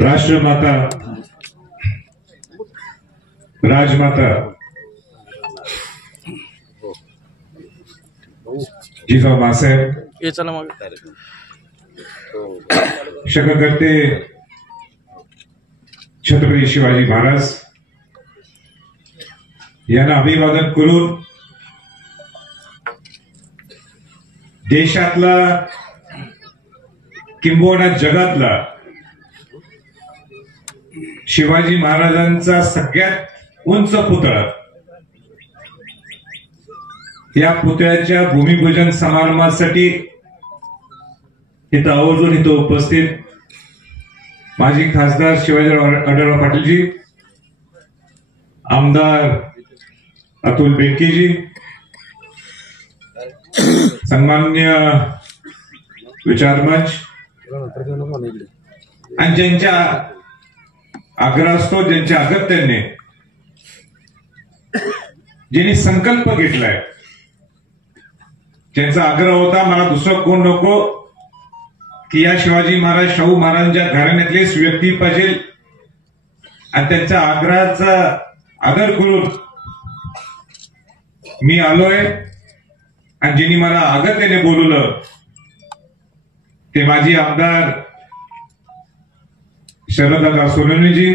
राष्ट्रमाता राजमाता जिजाऊ मासाहेब, शककर्ते छत्रपती शिवाजी महाराज यांना अभिवादन करून देशातला किंबहुना जगातला शिवाजी महाराजांचा सगळ्यात उंच पुतळा, या पुतळ्याच्या भूमिपूजन समारंभासाठी इथं आवर्जून उपस्थित माजी खासदार शिवाजीराव आढळराव पाटीलजी, आमदार अतुल बेनकेजी, सन्मान्य विचारमंच आणि ज्यांच्या आग्रहास्तव ज्यांच्या अगत्याने ज्यांनी संकल्प घेतलाय, ज्यांचा आग्रह होता मला दुसरं कोण नको, की या शिवाजी महाराज शाहू महाराजांच्या घराण्यातलेच व्यक्ती पाहिजे, आणि त्यांच्या आग्रहाचा आदर करून मी आलोय. आणि ज्यांनी मला अगत्याने बोलवलं ते माझी आमदार शरददादा सोनवणेजी,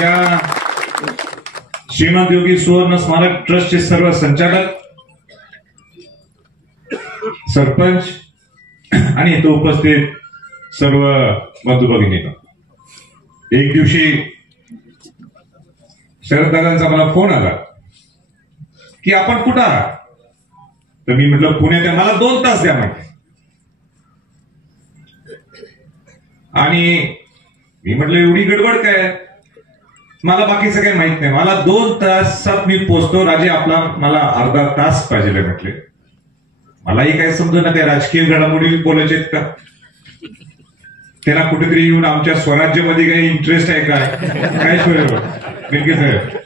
या श्रीमंत योगी सुवर्ण स्मारक ट्रस्टचे सर्व संचालक, सरपंच आणि इथे उपस्थित सर्व बंधू भगिनींनो. एक दिवशी शरददादांचा मला फोन आला की आपण कुठं आहात, तर मी म्हटलं पुण्यात आहे, मला 2 तास द्या म्हटलं. आणि मी म्हटलं एवढी गडबड काय, मला बाकीचं काही माहित नाही, मला 2 तासात मी पोहोचतो राजे, आपला मला अर्धा तास पाहिजे म्हटले. मलाही काय समजू ना, त्या राजकीय घडामोडी बोलायचे आहेत का, त्यांना कुठेतरी येऊन आमच्या स्वराज्यामध्ये काही इंटरेस्ट आहे काय बेनके साहेब,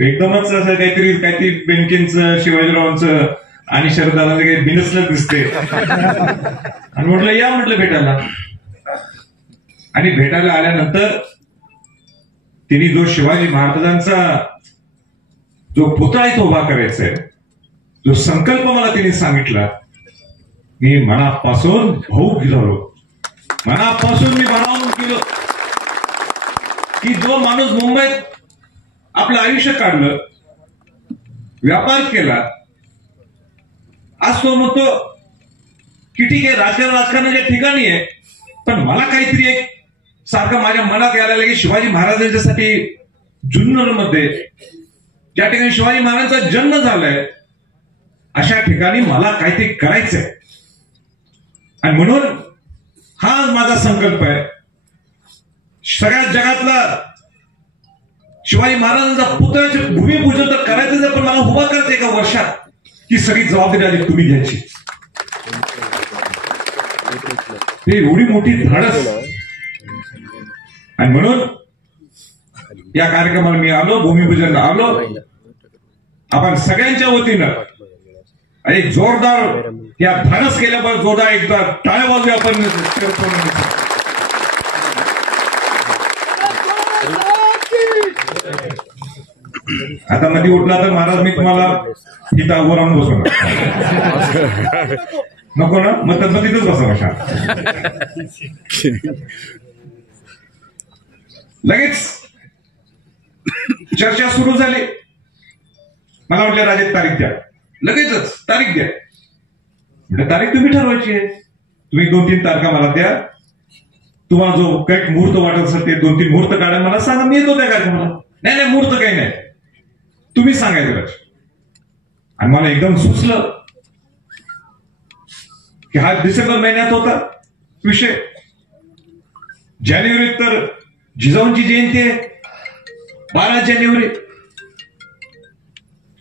एकदमच असं काहीतरी बेनकेंचं शिवाजीरावांचं आणि शरददादांचं काही बिनसलं दिसते. आणि म्हटलं या म्हटलं भेटायला. आणि भेटायला आल्यानंतर तिने जो शिवाजी महाराजांचा जो पुतळा इथं उभा करायचा आहे, जो संकल्प मला तिने सांगितला, मी मनापासून भावूक झालो, मनापासून मी भारावून गेलो की जो माणूस मुंबईत आपलं आयुष्य काढलं, व्यापार केला, आज तो म्हणतो की ठीक आहे राजकारणाच्या ठिकाणी आहे, पण मला काहीतरी एक सारखं माझ्या मनात यायला लागलं की शिवाजी महाराजांच्यासाठी जुन्नर मध्ये ज्या ठिकाणी शिवाजी महाराजांचा जन्म झालाय अशा ठिकाणी मला काहीतरी करायचंय. आणि म्हणून हा माझा संकल्प आहे, सगळ्या जगातला शिवाजी महाराजांचा पुतळ्याचे भूमिपूजन तर करायचंच आहे, पण मला उभा करायचं एका वर्षात, ही सगळी जबाबदारी आली तुम्ही घ्यायची. हे एवढी मोठी धाडस. आणि म्हणून या कार्यक्रमाला मी आलो, भूमिपूजनला आलो. आपण सगळ्यांच्या वतीनं एक जोरदार या धाडस केल्यावर जोरदार एकदा टाळ्या वाजवूया आपण. आता मध्ये उठला तर महाराज मी तुम्हाला इथं उभं राहून बसवणार नको ना, मग तिथंच बसा शांत. लगेच चर्चा सुरू झाली. मला म्हटलं राजे तारीख द्या, लगेचच तारीख द्या. म्हणजे तारीख तुम्ही ठरवायची आहे, तुम्ही 2-3 तारखा मला द्या, तुम्हाला जो काही मुहूर्त वाटत असेल ते 2-3 मुहूर्त काढा, मला सांगा, मी येतो त्या कार्यक्रमाला. नाही मुहूर्त काही नाही, तुम्ही सांगायचं. आणि मला एकदम सुचलं की हा डिसेंबर महिन्यात होता विषय, जानेवारीत तर जिजाऊंची जयंती आहे, 12 जानेवारी.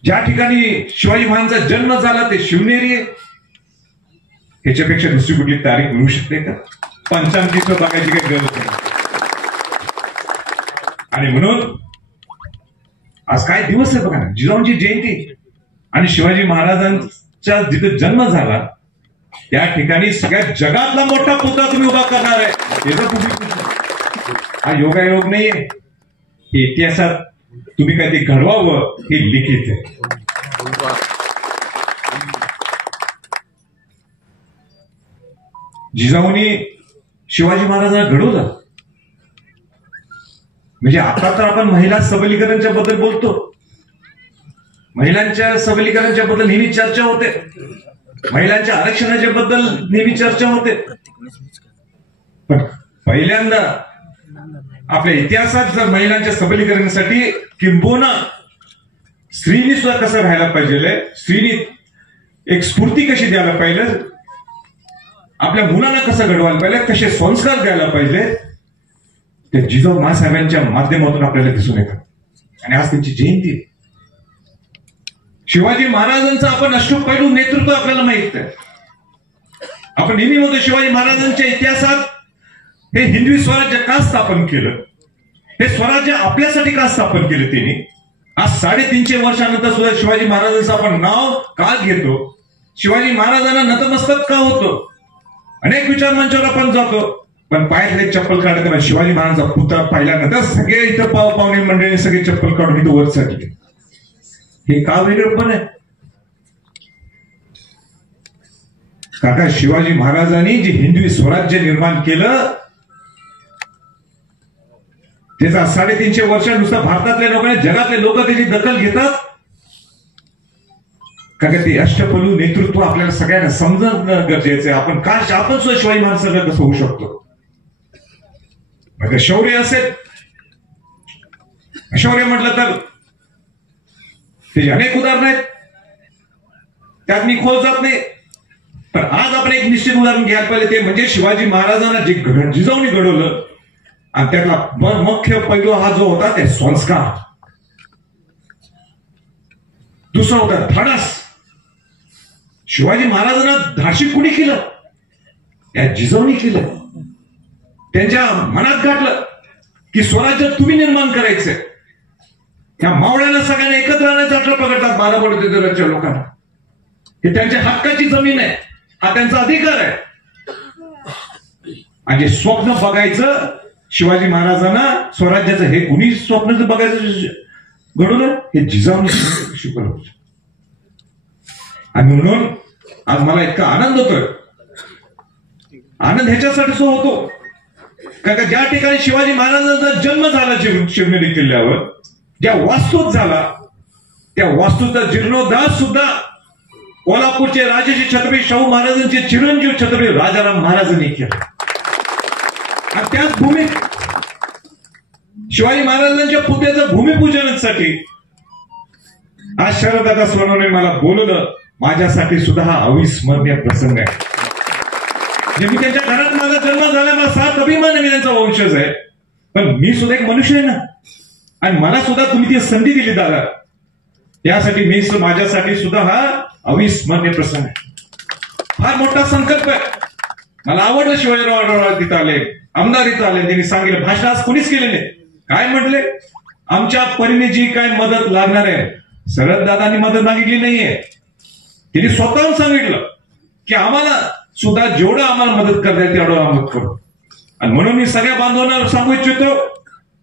ज्या ठिकाणी शिवाजी महाराजांचा जन्म झाला ते शिवनेरी आहे. ह्याच्यापेक्षा दुसरी कुठली तारीख मिळू शकते का? पंचांची बघायची काही गरज नाही. आणि म्हणून आज काय दिवस आहे बघा ना, जिजाऊंची जयंती. आणि शिवाजी महाराजांचा जिथे जन्म झाला त्या ठिकाणी सगळ्या जगातला मोठा पुतळा तुम्ही उभा करणार आहे, याचा तुम्ही हा योगायोग नाहीये, हे इतिहासात तुम्ही काय ते घडवावं हे लिखित आहे. जिजाऊनी शिवाजी महाराजांना घडवलं. म्हणजे आता तर आपण महिला सबलीकरणाच्या बद्दल बोलतो, महिलांच्या सबलीकरणाच्या बद्दल नेहमी चर्चा होते, महिलांच्या आरक्षणाच्या बद्दल नेहमी चर्चा होते, पण पहिल्यांदा आपल्या इतिहासात जर महिलांच्या सबलीकरणासाठी किंबहुना स्त्रीनी सुद्धा कसं राहायला पाहिजे, स्त्रीनी एक स्फूर्ती कशी द्यायला पाहिजे, आपल्या मुलांना कसं घडवायला पाहिजे, कसे संस्कार द्यायला पाहिजे, ते जिजाऊ माँसाहेबांच्या माध्यमातून आपल्याला दिसून येतात. आणि आज त्यांची जयंती आहे. शिवाजी महाराजांचं आपण अष्टपैलू नेतृत्व आपल्याला माहित आहे. आपण नेहमी म्हणतो शिवाजी महाराजांच्या इतिहासात हे हिंदवी स्वराज्य का स्थापन केलं, हे स्वराज्य आपल्यासाठी का स्थापन केलं त्यांनी. आज 350 वर्षानंतर सुद्धा शिवाजी महाराजांचं आपण नाव का घेतो, शिवाजी महाराजांना नतमस्तक का होतो. अनेक विचार मंचावर आपण जातो, पण पायातले चप्पल काढताना शिवाजी महाराजांचा पुतळा पाहिल्यानंतर सगळे इथं पाहुणे मंडळी सगळे चप्पल काढून इथं वर चढले. हे का वेगळं पण आहे. काका शिवाजी महाराजांनी जे हिंदवी स्वराज्य निर्माण केलं त्याचा 350 वर्षानुसार भारतातल्या लोकांनी, जगातले लोक त्याची दखल घेतात. कारण ते अष्टपैलू नेतृत्व आपल्याला सगळ्यांना समजणं गरजेचं आहे. आपण सुद्धा शिवाजी महाराजांना कसं होऊ शकतो. शौर्य असेल, शौर्य म्हटलं तर ते अनेक उदाहरण आहेत, त्यात मी खोल जात नाही, पण आज आपण एक निश्चित उदाहरण घ्यायला पाहिजे, ते म्हणजे शिवाजी महाराजांना जे जिजाऊनी घडवलं आणि त्यातला मुख्य पैलू हा जो होता ते संस्कार. दुसरा होता धाडस. शिवाजी महाराजांना धाडशी कुणी केलं, या जिजाऊनी केलं. त्यांच्या मनात गाठलं की स्वराज्य तुम्ही निर्माण करायचंय. त्या मावळ्यांना सगळ्यांना एकत्र राहण्याचा अठरा पकडतात 12 बडोदेच्या लोकांना. हे त्यांच्या हक्काची जमीन आहे, हा त्यांचा अधिकार आहे. आणि स्वप्न बघायचं शिवाजी महाराजांना स्वराज्याचं, हे कुणी स्वप्न बघायचं घडवलं, हे जिजाऊने शिकवलं. आणि म्हणून आज मला इतका आनंद होतोय. आनंद ह्याच्यासाठी होतो कारण ज्या ठिकाणी शिवाजी महाराजांचा जन्म झाला शिवनेरी किल्ल्यावर, ज्या वास्तूत झाला त्या वास्तूचा जीर्णोद्धार सुद्धा कोल्हापूरचे राजश्री छत्रपती शाहू महाराजांचे चिरंजीव छत्रपती राजाराम महाराजांनी केला. आणि त्याच भूमीत शिवाजी महाराजांच्या पुतळ्याचं भूमिपूजनासाठी आज शरददादा सोनवणे मला बोलवलं. माझ्यासाठी सुद्धा हा अविस्मरणीय प्रसंग आहे. मी त्यांच्या घरात माझा जन्म झाला, मला 7 अभिमान मी त्यांचा वंशज आहे, पण मी सुद्धा एक मनुष्य आहे ना, आणि मला सुद्धा तुम्ही ती संधी दिली दादा, त्यासाठी मी माझ्यासाठी सुद्धा हा अविस्मरणीय प्रसंग आहे. फार मोठा संकल्प आहे. मला आवडलं शिवाजीराव तिथं आले, आमदार इथं आले, त्यांनी सांगितलं भाषण आज कोणीच केले नाही. काय म्हटले, आमच्या परीने जी काय मदत लागणार आहे, शरददादांनी मदत मागितली नाहीये, त्यांनी स्वतःहून सांगितलं की आम्हाला सुद्धा जेवढं आम्हाला मदत करता येईल तेवढं मदत करू. आणि म्हणून मी सगळ्या बांधवांना सांगू इच्छितो,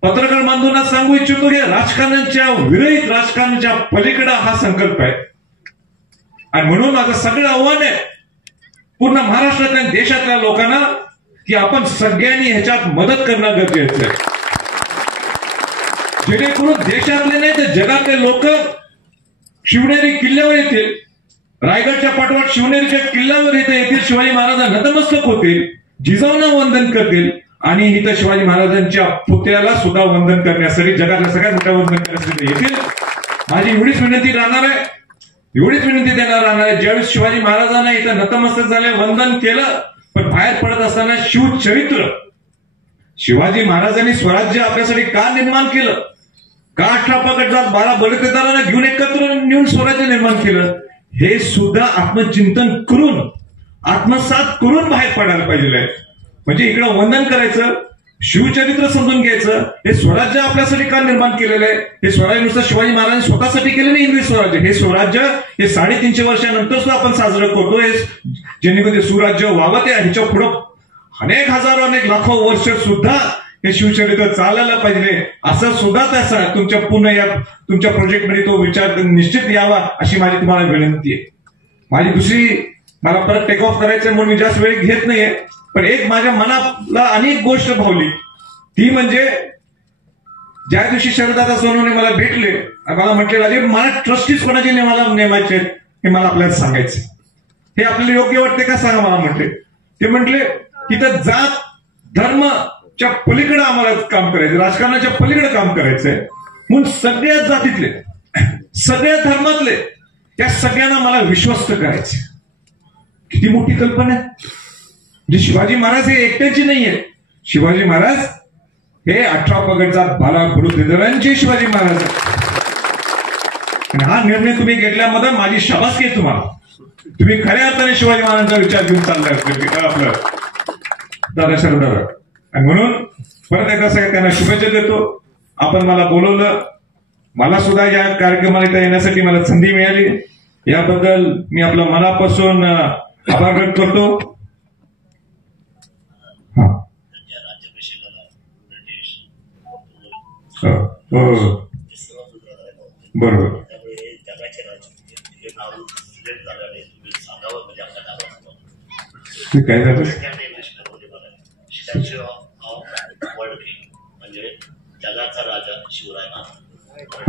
पत्रकार बांधवांना सांगू इच्छितो, हे राजकारणाच्या विरहित, राजकारणाच्या पलीकडे हा संकल्प आहे. आणि म्हणून माझं सगळं आव्हान आहे पूर्ण महाराष्ट्रातल्या देशातल्या लोकांना की आपण सगळ्यांनी ह्याच्यात मदत करणं गरजेचं आहे, जेणेकरून देशातले नाही तर जगातले लोक शिवनेरी किल्ल्यावर येतील, रायगडच्या पाठोपाठ शिवनेरीच्या किल्ल्यावर इथं येतील, शिवाजी महाराजांना नतमस्तक होतील, जिजाऊंना वंदन करतील आणि इथं शिवाजी महाराजांच्या पुतळ्याला सुद्धा वंदन करण्यासाठी, जगातल्या सगळ्यात मोठ्या वंदन करण्यासाठी येतील. माझी एवढीच विनंती राहणार आहे, एवढीच विनंती देणार राहणार आहे. ज्यावेळेस शिवाजी महाराजांना इथं नतमस्तक झाले, वंदन केलं, पण बाहेर पडत असताना शिवचरित्र, शिवाजी महाराजांनी स्वराज्य आपल्यासाठी का निर्माण केलं, का 18 पगडजात 12 बलुतेदारांना घेऊन एकत्र नेऊन स्वराज्य निर्माण केलं, हे सुद्धा आत्मचिंतन करून, आत्मसात करून बाहेर पडायला पाहिजे. म्हणजे इकडं वंदन करायचं, शिवचरित्र समजून घ्यायचं. हे स्वराज्य आपल्यासाठी का निर्माण केलेलं आहे? हे स्वराज्य नुसतं शिवाजी महाराजांनी स्वतःसाठी केलं नाही. इंग्रज स्वराज्य, हे स्वराज्य हे 350 वर्षानंतर सुद्धा आपण साजरं करतो. हे जेणेकरून सुराज्य व्हावं, ते ह्याच्या पुढं अनेक हजारो अनेक लाखो वर्ष सुद्धा हे शिवचरित्र चालायला पाहिजे, असं सुद्धा त्याचा तुमच्या पूर्ण या तुमच्या प्रोजेक्टमध्ये तो विचार निश्चित यावा, अशी माझी तुम्हाला विनंती आहे. माझी दुसरी, मला परत टेक ऑफ करायचं म्हणून मी जास्त वेळ घेत नाहीये, पण एक माझ्या मनाला अनेक गोष्ट भावली. ती म्हणजे ज्या दिवशी शरददादा सोनवणे मला भेटले, मला म्हटले राजे मला ट्रस्टीज कोणाचे मला नेमायचे हे मला आपल्याला सांगायचे. हे आपल्याला योग्य वाटते का सांगा मला म्हटले. ते म्हटले तिथं जात धर्मच्या पलीकडे आम्हाला काम करायचं, राजकारणाच्या पलीकडे काम करायचंय. म्हणून सगळ्या जातीतले सगळ्या धर्मातले त्या सगळ्यांना मला विश्वस्त करायचे. किती मोठी कल्पना आहे. म्हणजे शिवाजी महाराज हे एकट्याची नाहीये. शिवाजी महाराज हे 18 पगडचा बाला बडुदेवरांचे शिवाजी महाराज. आणि हा निर्णय तुम्ही घेतल्यामध्ये माझी शाबासकी आहे तुम्हाला. तुम्ही खऱ्या अर्थाने शिवाजी महाराजांचा विचार घेऊन चाललाय आपलं दादा शरददादा. आणि म्हणून परत एकदा सगळ्या त्यांना शुभेच्छा देतो. आपण मला बोलवलं, मला सुद्धा या कार्यक्रमाला इथं येण्यासाठी मला संधी मिळाली, याबद्दल मी आपलं मनापासून आभार व्यक्त करतो. बरोबर. काय झालं? स्टॅच्यू ऑफ वर्ल्ड किंग म्हणजे जगाचा राजा शिवराय महाराज.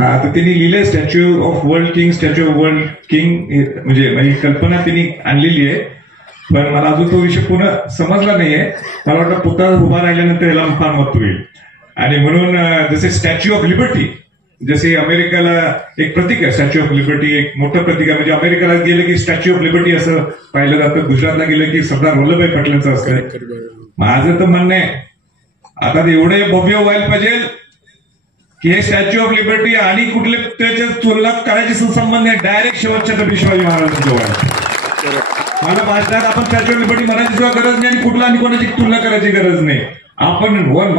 हा, तर त्यांनी लिहिलंय statue of world king, statue of world king म्हणजे माझी कल्पना त्यांनी आणलेली आहे, पण मला अजून तो विषय पूर्ण समजला नाहीये. मला वाटतं पुतळा उभा राहिल्यानंतर याला फार महत्व होईल. आणि म्हणून जसे स्टॅच्यू ऑफ लिबर्टी, जसे अमेरिकेला एक प्रतीक आहे स्टॅच्यू ऑफ लिबर्टी, एक मोठं प्रतीक आहे. म्हणजे अमेरिकेला गेलं की स्टॅच्यू ऑफ लिबर्टी असं पाहिलं जातं, गुजरातला गेलं की सरदार वल्लभभाई पटेलांचं असतं. माझं तर म्हणणं आहे आता ते एवढे भव्य व्हायला पाहिजे की हे स्टॅच्यू ऑफ लिबर्टी आणि कुठले त्याच्या तुलना करायची संबंध आहे डायरेक्ट शेवटच्या तर शिवाजी महाराजांच्या व्हायला. मला भाषणात आपण स्टॅच्यू ऑफ लिबर्टी म्हणायची सुद्धा गरज नाही आणि कुठला आणि कोणाची तुलना करायची गरज नाही. आपण one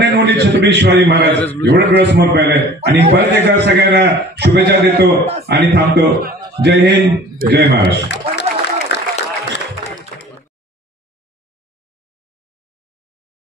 and only Chhatrapati Shivaji Maharaj एवढं डोळ्यासमोर पाहिलंय. आणि परत एकदा सगळ्यांना शुभेच्छा देतो आणि थांबतो. जय हिंद, जय महाराष्ट्र.